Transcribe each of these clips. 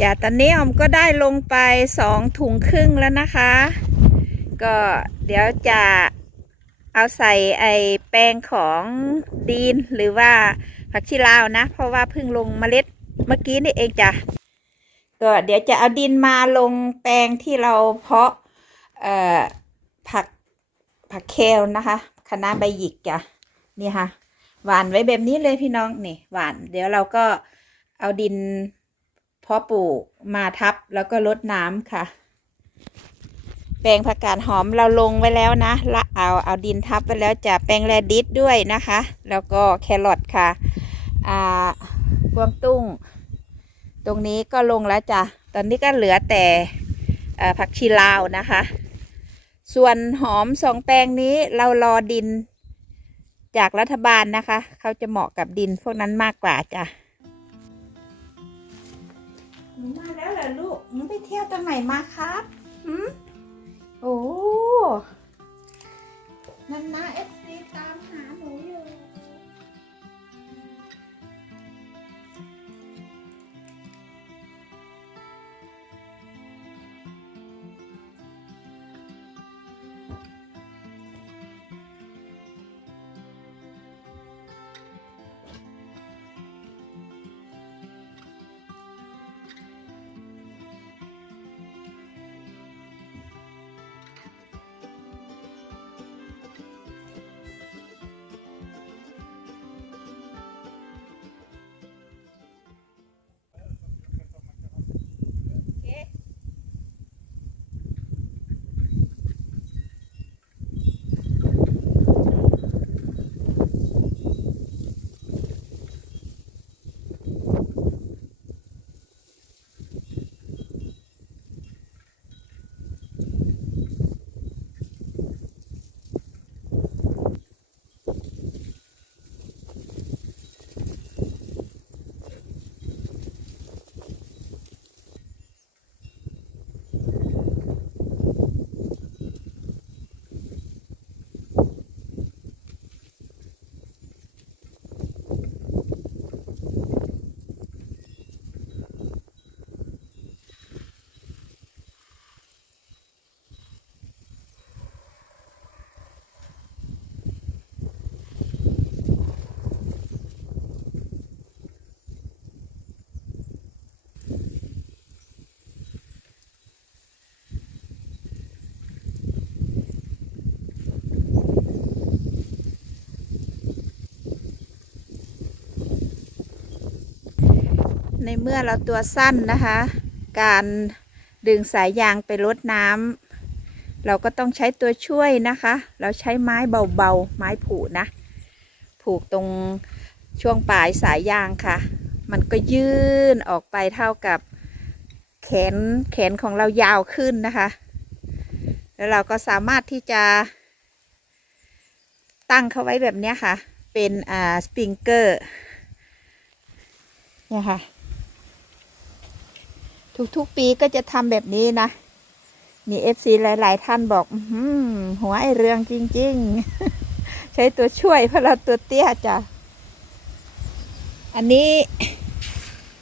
จ้ะตอนนี้ออมก็ได้ลงไปสองถุงครึ่งแล้วนะคะ ก็เดี๋ยวจะเอาใส่ไอแป้งของดีนหรือว่าผักชีลาวนะ เพราะว่าเพิ่งลงเมล็ดเมื่อกี้นี่เองจ้ะก็เดี๋ยวจะเอาดินมาลงแปลงที่เราเพาะเอ่อผักผักเคลนะคะคะน้าใบหยิกจ้ะนี่ค่ะหวานไว้แบบนี้เลยพี่น้องนี่หวาน เดี๋ยวเราก็เอาดิน พาะปลูกมาทับแล้วก็ลดน้ำค่ะ แปลงผักกาดหอมเราลงไว้แล้วนะละเอาเอาดินทับไว้แล้วจะแปลงแรดิสด้วยนะคะ แล้วก็แครอทค่ะ อ่ากวางตุ้ง ตรงนี้ก็ลงแล้วจ้ะ ตอนนี้ก็เหลือแต่ผักชีลาวนะคะ ส่วนหอมสองแปลงนี้เรารอดินจากรัฐบาลนะคะ เขาจะเหมาะกับดินพวกนั้นมากกว่าจ้ะ นูมาแล้วเหรอลูกหนูไปเที่ยวตรงไหนมาครับหืมโอ้นันนะเอฟซีตามหาหนูอยู่ ในเมื่อเราตัวสั้นนะคะ การดึงสายยางไปลดน้ำเราก็ต้องใช้ตัวช่วยนะคะ เราใช้ไม้เบาๆ ไม้ผูนะ ผูกตรงช่วงปลายสายยางค่ะ มันก็ยื่นออกไปเท่ากับแขนแขนของเรายาวขึ้นนะคะ แล้วเราก็สามารถที่จะ ตั้งเขาไว้แบบนี้ค่ะ เป็นอ่าสปริงเกอร์เนี่ยค่ะ ทุกๆปีก็จะทำแบบนี้นะ มีเอฟซีหลาย ๆ ท่านบอกหัวไอเรืองจริง ๆ ใช้ตัวช่วยเพราะเราตัวเตี้ยจ้ะ อันนี้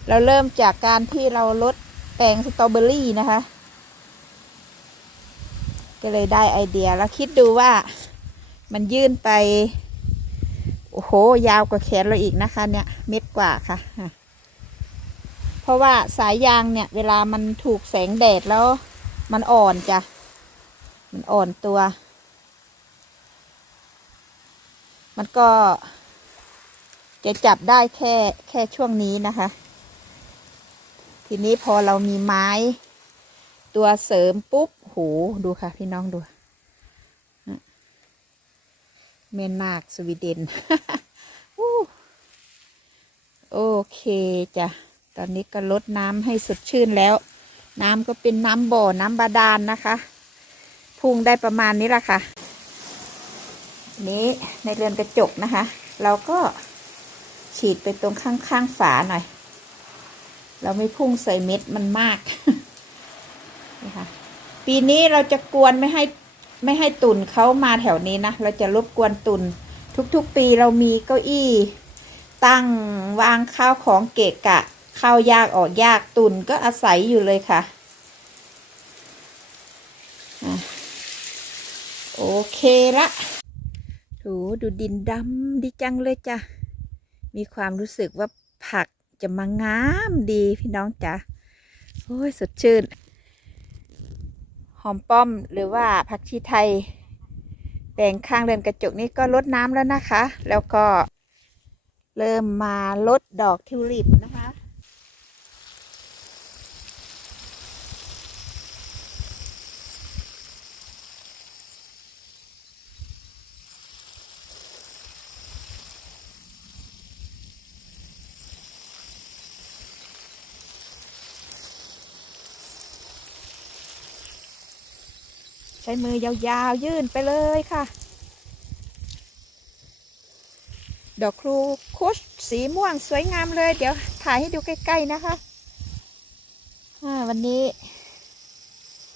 เราเริ่มจากการที่เราลดแปลงสตรอเบอรี่นะคะ ก็เลยได้ไอเดียแล้วคิดดูว่ามันยื่นไป โอ้โห ยาวกว่าแขนเราอีกนะคะ เนี่ย เม็ดกว่าค่ะ ราะว่าสายยางเนี่ยเวลามันถูกแสงแดดแล้ว มันอ่อนจ้ะ มันอ่อนตัว มันก็ จะจับได้แค่แค่ช่วงนี้นะคะ ทีนี้พอเรามีไม้ ตัวเสริมปุ๊บโหดูค่ะ พี่น้องดูเมนนาคสวีเดนโอเคจ้ะ ตอนนี้ก็ลดน้ำให้สดชื่นแล้ว น้ำก็เป็นน้ำบ่อน้ำบาดาลนนะคะ พุ่งได้ประมาณนี้แหละค่ะ นี้ในเรือนกระจกนะคะ เราก็ฉีดไปตรงข้างๆฝาหน่อย เราไม่พุ่งใส่เม็ดมันมากนี่ค่ะปีนี้เราจะกวนไม่ให้ไม่ให้ตุนเขามาแถวนี้นะ เราจะรบกวนตุนทุกๆปีเรามีเก้าอี้ ตั้งวางข้าวของเกะกะ เข้ายากออกยากตุนก็อาศัยอยู่เลยค่ะ โอเคละโถดูดินดำดีจังเลยจ้ะ มีความรู้สึกว่าผักจะมางามดีพี่น้องจ้ะ โอ้ยสดชื่น หอมป้อมหรือว่าผักชีไทยแปลงข้างเรือนกระจกนี่ก็ลดน้ำแล้วนะคะ แล้วก็เริ่มมาลดดอกทิวลิปนะคะ ช้มือยาวๆ ยื่นไปเลยค่ะ ดอกครูคุชสีม่วงสวยงามเลย เดี๋ยวถ่ายให้ดูใกล้ ๆ นะคะวันนี้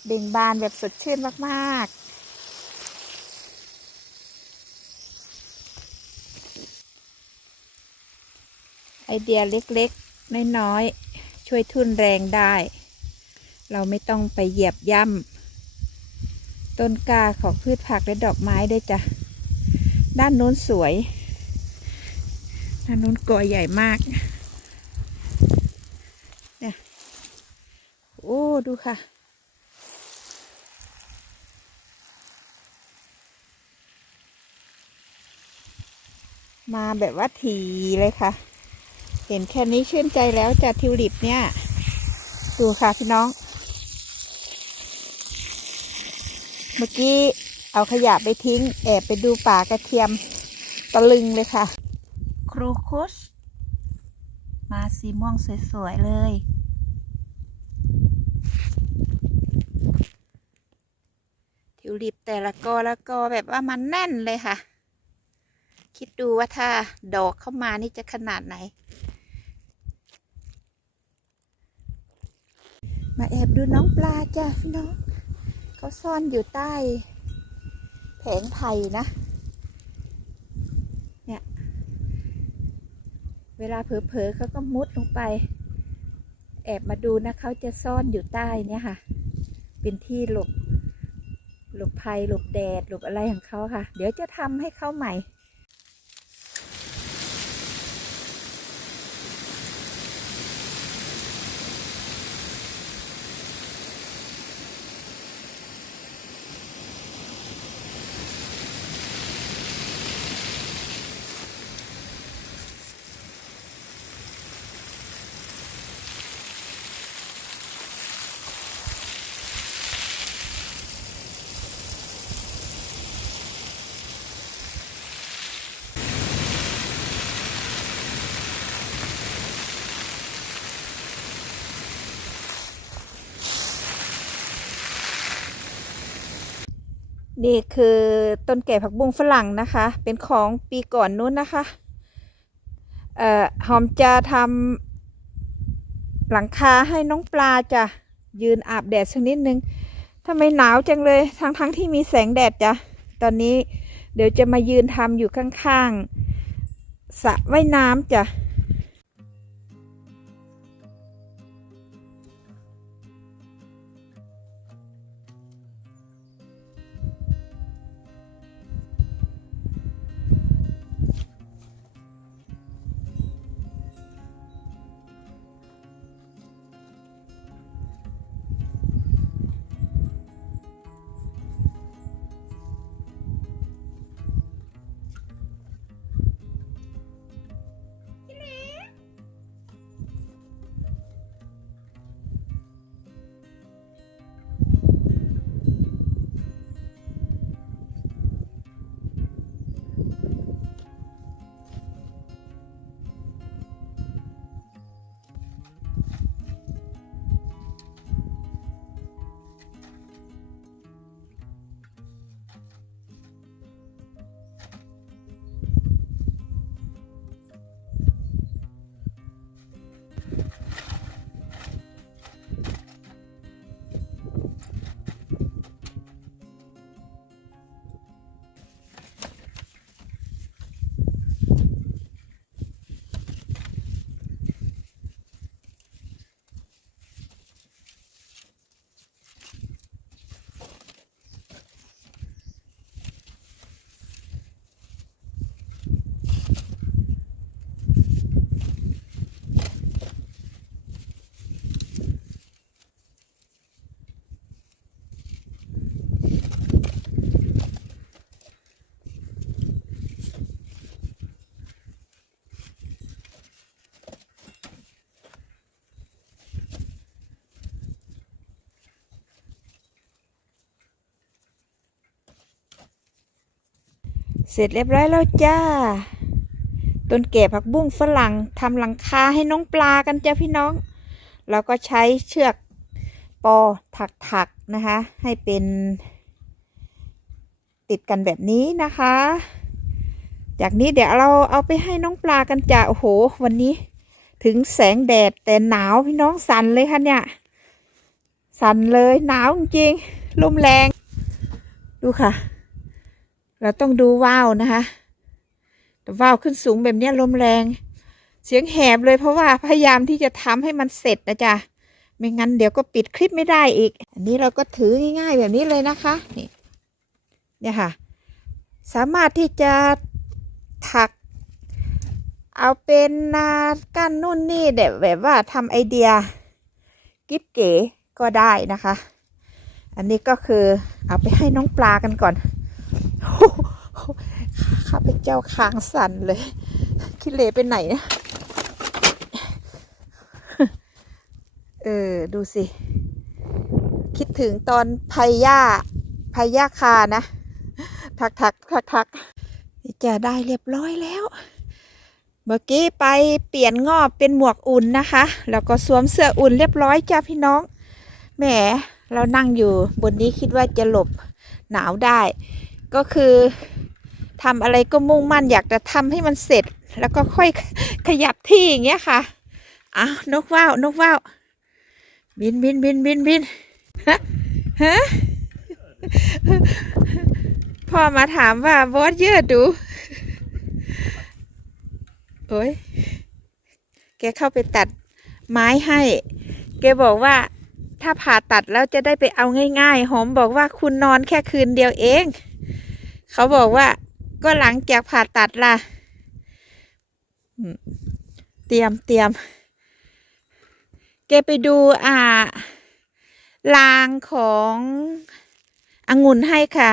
เบ่งบานแบบสดชื่นมากๆไอเดียเล็กๆ น้อย ๆ ช่วยทุนแรงได้ เราไม่ต้องไปเหยียบย่ำ ต้นกาของพืชผักและดอกไม้ได้วยจ้ะ ด้านโน้นสวย ด้านโน้นกอใหญ่มาก เนี่ย โอ้ ดูค่ะ มาแบบว่าทีเลยค่ะ เห็นแค่นี้ชื่นใจแล้วจ้ะทิวลิปเนี่ย ดูค่ะพี่น้อง เมื่อกี้เอาขยะไปทิ้ง แอบไปดูป่ากระเทียมตะลึงเลยค่ะ ครูคุสมาสีม่วงสวย ๆ เลย ทิวลิปแต่ละกอละกอแบบว่ามันแน่นเลยค่ะ คิดดูว่าถ้าดอกเข้ามานี่จะขนาดไหน มาแอบดูน้องปลาจ้ะพี่น้อง เขาซ่อนอยู่ใต้แผงไผ่นะ เนี่ย เวลาเผลอๆเขาก็มุดลงไป แอบมาดูนะเขาจะซ่อนอยู่ใต้เนี่ยค่ะ เป็นที่หลบหลบภัยหลบแดดหลบอะไรของเขาค่ะ เดี๋ยวจะทำให้เขาใหม่ นี่คือต้นแก่ผักบุ้งฝรั่งนะคะ เป็นของปีก่อนนู้นนะคะ เอ่อหอมจะทำหลังคาให้น้องปลาจะยืนอาบแดดสักนิดนึงทำไมหนาวจังเลยทั้งทั้งๆที่มีแสงแดดจ้ะตอนนี้เดี๋ยวจะมายืนทำอยู่ข้างๆสระว่ายน้ำจ้ะ เสร็จเรียบร้อยแล้วจ้า ต้นเก็บผักบุ้งฝรั่งทำหลังคาให้น้องปลากันจ้าพี่น้องแล้วก็ใช้เชือกปอถักๆนะคะ ให้เป็นติดกันแบบนี้นะคะ จากนี้เดี๋ยวเราเอาไปให้น้องปลากันจ้าโอ้โห วันนี้ถึงแสงแดดแต่หนาวพี่น้องสั่นเลยค่ะเนี่ย สั่นเลยหนาวจริงลมแรง ดูค่ะ เราต้องดูว่าวนะคะแต่ว่าวขึ้นสูงแบบนี้ลมแรง เสียงแหบเลยเพราะว่าพยายามที่จะทำให้มันเสร็จนะจ๊ะไม่งั้นเดี๋ยวก็ปิดคลิปไม่ได้อีก อันนี้เราก็ถือง่ายๆแบบนี้เลยนะคะนี่เนี่ยค่ะ สามารถที่จะถัก เอาเป็นนากั้นนู่นนี่แบบแบบว่าทำไอเดียกิ๊บเก๋ก็ได้นะคะ อันนี้ก็คือเอาไปให้น้องปลากันก่อน ข้าพเจ้าคางสั่นเลย คิดเลไปไหนนะเออ ดูสิ คิดถึงตอนพายย่าพายย่าคานะ ทักทักทักทักจะได้เรียบร้อยแล้ว เมื่อกี้ไปเปลี่ยนงอบเป็นหมวกอุ่นนะคะ แล้วก็สวมเสื้ออุ่นเรียบร้อยจ้าพี่น้อง แหม เรานั่งอยู่บนนี้คิดว่าจะหลบหนาวได้ ก็คือทำอะไรก็มุ่งมั่นอยากจะทำให้มันเสร็จ แล้วก็ค่อยขยับที่อย่างเงี้ยค่ะอะนกว่าวนกว่าวบินบินบินบินบินฮะฮะพ่อมาถามว่า what you do โอ้ยแกเข้าไปตัดไม้ให้ แกบอกว่าถ้าผ่าตัดแล้วจะได้ไปเอาง่ายๆ หอมบอกว่าคุณนอนแค่คืนเดียวเอง เขาบอกว่า ก็หลังจากผ่าตัดล่ะ เตรียมเตรียมแกไปดูอ่ารางขององุ่นให้ค่ะ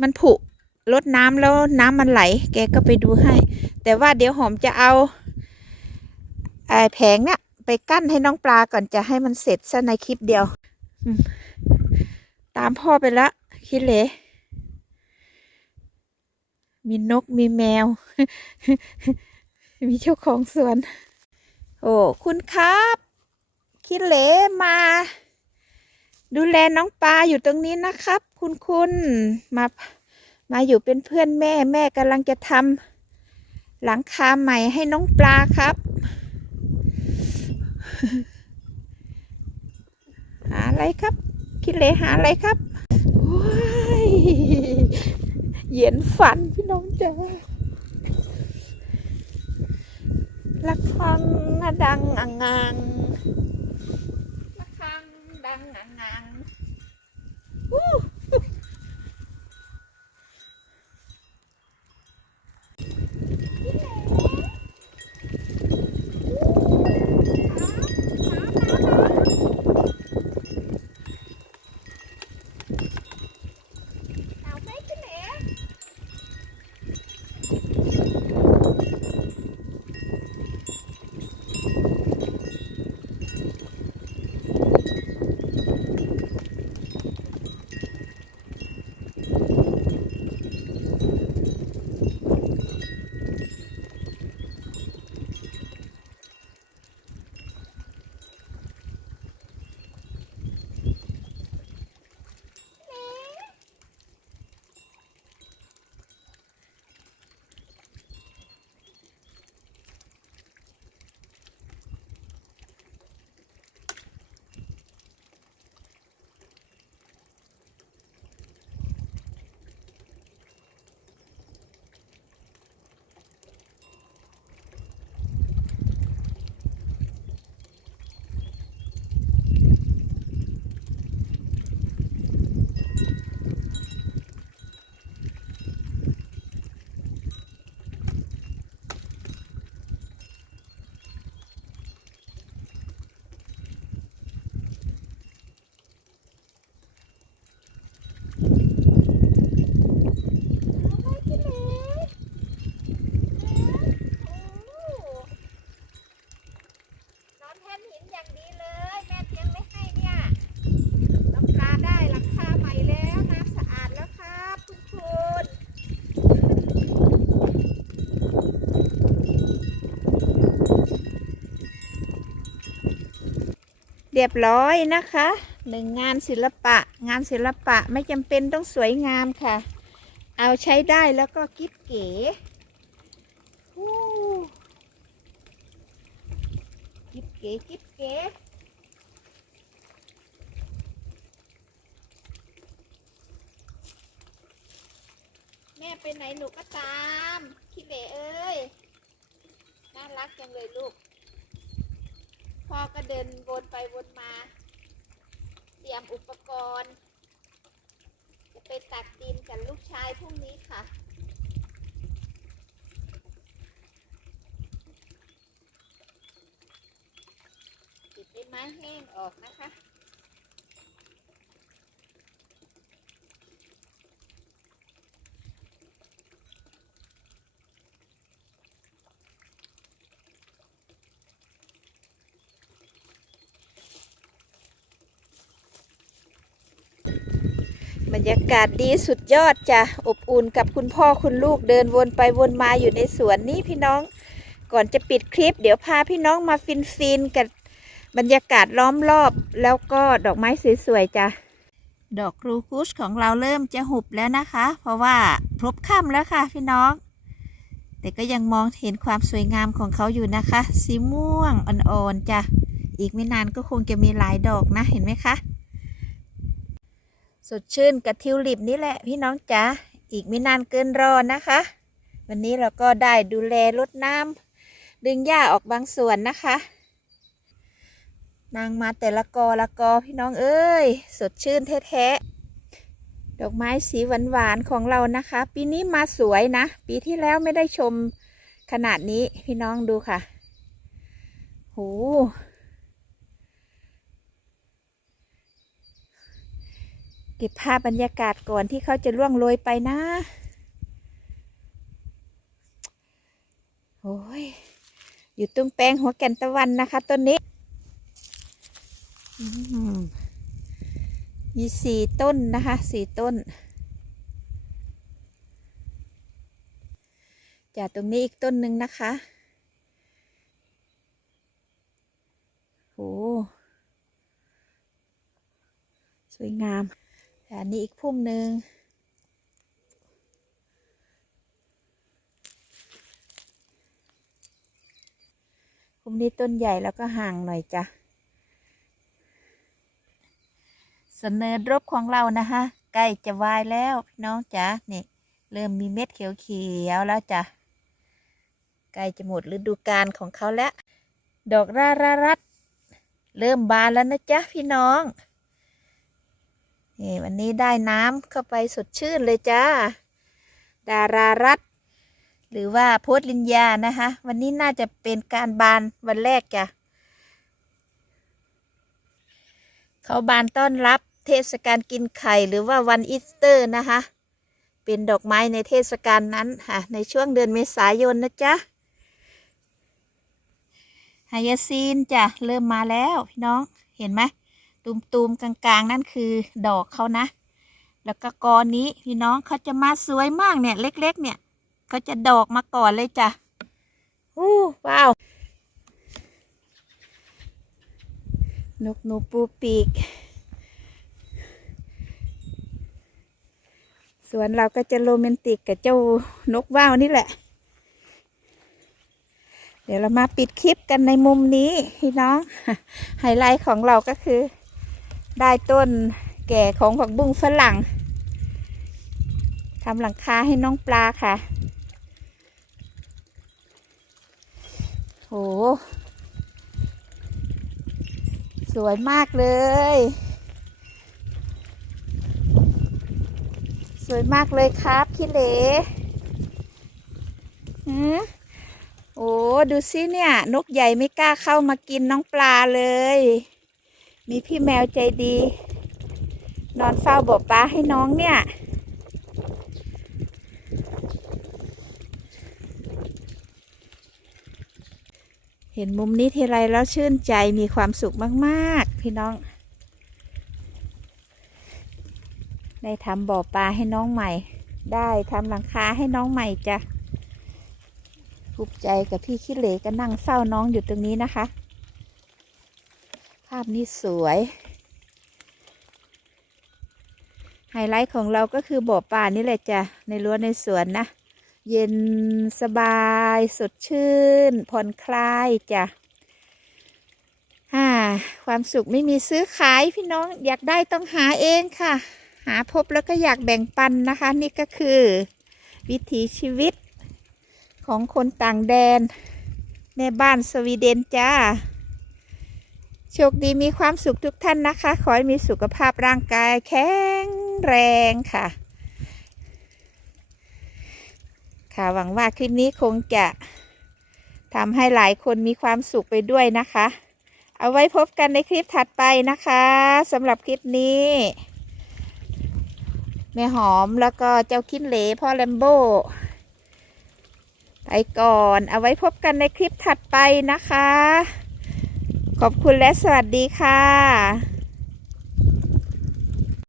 มันผุลดน้ำแล้วน้ำมันไหล แกก็ไปดูให้ แต่ว่าเดี๋ยวหอมจะเอาไอแผงเนี่ยไปกั้นให้น้องปลาก่อนจะให้มันเสร็จซะในคลิปเดียว ตามพ่อไปละคิดเลย มีนกมีแมว มีเจ้าของสวน โอ้คุณครับคิดเลมา ดูแลน้องปลาอยู่ตรงนี้นะครับ คุณคุณมามาอยู่เป็นเพื่อนแม่แม่กำลังจะทำหลังคาใหม่ให้น้องปลาครับหาอะไรครับ คิดเลหาอะไรครับว้า เหย็นฝันพี่น้องจ้าละครังนะดังอ่างงางละครังดังอ่างงางวู้เอ เรียบร้อยนะคะหนึ่งงานศิลปะ งานศิลปะไม่จำเป็นต้องสวยงามค่ะ เอาใช้ได้แล้วก็กิ๊บเก๋กิ๊บเก๋กิ๊บเก๋แม่ไปไหนหนูก็ตามคิดเหลเอ้ยน่ารักจังเลยลูก พ่อก็เดินวนไปวนมา เตรียมอุปกรณ์ จะไปตักดินกับลูกชายพรุ่งนี้ค่ะ ติดไม้แห้งออกนะคะากาศดีสุดยอดจ้ะอบอุ่นกับคุณพ่อคุณลูกเดินวนไปวนมาอยู่ในสวนนี้พี่น้อง ก่อนจะปิดคลิป เดี๋ยวพาพี่น้องมาฟินฟินๆกับบรรยากาศล้อมรอบ แล้วก็ดอกไม้สวยๆจ้ะดอกครูคุชของเราเริ่มจะหุบแล้วนะคะ เพราะว่าพลบค่ำแล้วค่ะพี่น้อง แต่ก็ยังมองเห็นความสวยงามของเขาอยู่นะคะ สีม่วงอ่อนๆจ้ะอีกไม่นานก็คงจะมีหลายดอกนะเห็นไหมคะ สดชื่นกับทิวลิปนี่แหละพี่น้องจ๋าอีกไม่นานเกินรอนะคะ วันนี้เราก็ได้ดูแลรดน้ำดึงหญ้าออกบางส่วนนะคะ นางมาแต่ละกอละกอพี่น้องเอ้ย สดชื่นแท้ๆดอกไม้สีหวานๆของเรานะคะ ปีนี้มาสวยนะ ปีที่แล้วไม่ได้ชมขนาดนี้พี่น้องดูค่ะ โห ก็บภาพบรรยากาศก่อนที่เขาจะล่วงโรยไปนะโอ้ย อยู่ตรงแปลงหัวแก่นตะวันนะคะต้นนี้มีสี่ต้นนะคะสี่ต้น จากตรงนี้อีกต้นหนึ่งนะคะโหสวยงาม อันนี้อีกพุ่มหนึ่งพุ่มนี้ต้นใหญ่แล้วก็ห่างหน่อยจ้ะเสนอรบของเรานะคะใกล้จะวายแล้วพี่น้องจ๋านี่เริ่มมีเม็ดเขียวๆแล้วจ้ะใกล้จะหมดฤดูกาลของเขาแล้ว ดอกรารารัดเริ่มบานแล้วนะจ๊ะพี่น้อง นี่วันนี้ได้น้ำเข้าไปสดชื่นเลยจ้า ดารารัตหรือว่าโพสลินยานะคะ วันนี้น่าจะเป็นการบานวันแรกจ้ะเขาบานต้อนรับเทศกาลกินไข่หรือว่าวันอีสเตอร์นะคะ เป็นดอกไม้ในเทศกาลนั้นค่ะ ในช่วงเดือนเมษายนนะจ๊ะไฮยาซีนจ้ะเริ่มมาแล้วพี่น้องเห็นไหม ตูมๆกลางๆ นั่นคือดอกเขานะ แล้วก็กอนี้พี่น้องเขาจะมาสวยมากเนี่ย เล็ก ๆ เนี่ยเขาจะดอกมาก่อนเลยจ้ะอู้ว้าวนกหนูปูปีก สวนเราก็จะโรแมนติกกับเจ้านกว่าวนี่แหละ เดี๋ยวเรามาปิดคลิปกันในมุมนี้พี่น้อง ไฮไลท์ของเราก็คือ ได้ต้นแก่ของผักบุ้งฝรั่งทำหลังคาให้น้องปลาค่ะ โห สวยมากเลย สวยมากเลยครับพี่เหลหือโอ้ ดูสิเนี่ย นกใหญ่ไม่กล้าเข้ามากินน้องปลาเลย มีพี่แมวใจดี นอนเฝ้าบ่อปลาให้น้องเนี่ย เห็นมุมนี้ทีไรแล้วชื่นใจมีความสุขมาก ๆ พี่น้อง ได้ทำบ่อปลาให้น้องใหม่ ได้ทำหลังคาให้น้องใหม่จ้ะภูมิใจกับพี่ขี้เหร่ก็นั่งเฝ้าน้องอยู่ตรงนี้นะคะ พนี่สวย ไฮไลท์ของเราก็คือบ่อป่านี่แหละจ้ะ ในรั้วในสวนนะ เย็นสบายสดชื่น ผ่อนคลายจ้ะฮ่าความสุขไม่มีซื้อขายพี่น้องอยากได้ต้องหาเองค่ะ หาพบแล้วก็อยากแบ่งปันนะคะ นี่ก็คือ วิถีชีวิตของคนต่างแดน แม่บ้านสวีเดนจ้า โชคดีมีความสุขทุกท่านนะคะ ขอให้มีสุขภาพร่างกายแข็งแรงค่ะ ค่ะหวังว่าคลิปนี้คงจะทำให้หลายคนมีความสุขไปด้วยนะคะ เอาไว้พบกันในคลิปถัดไปนะคะสำหรับคลิปนี้ แม่หอมแล้วก็เจ้าคินเหลพ่อแลมโบไปก่อน เอาไว้พบกันในคลิปถัดไปนะคะ ขอบคุณและสวัสดีค่ะ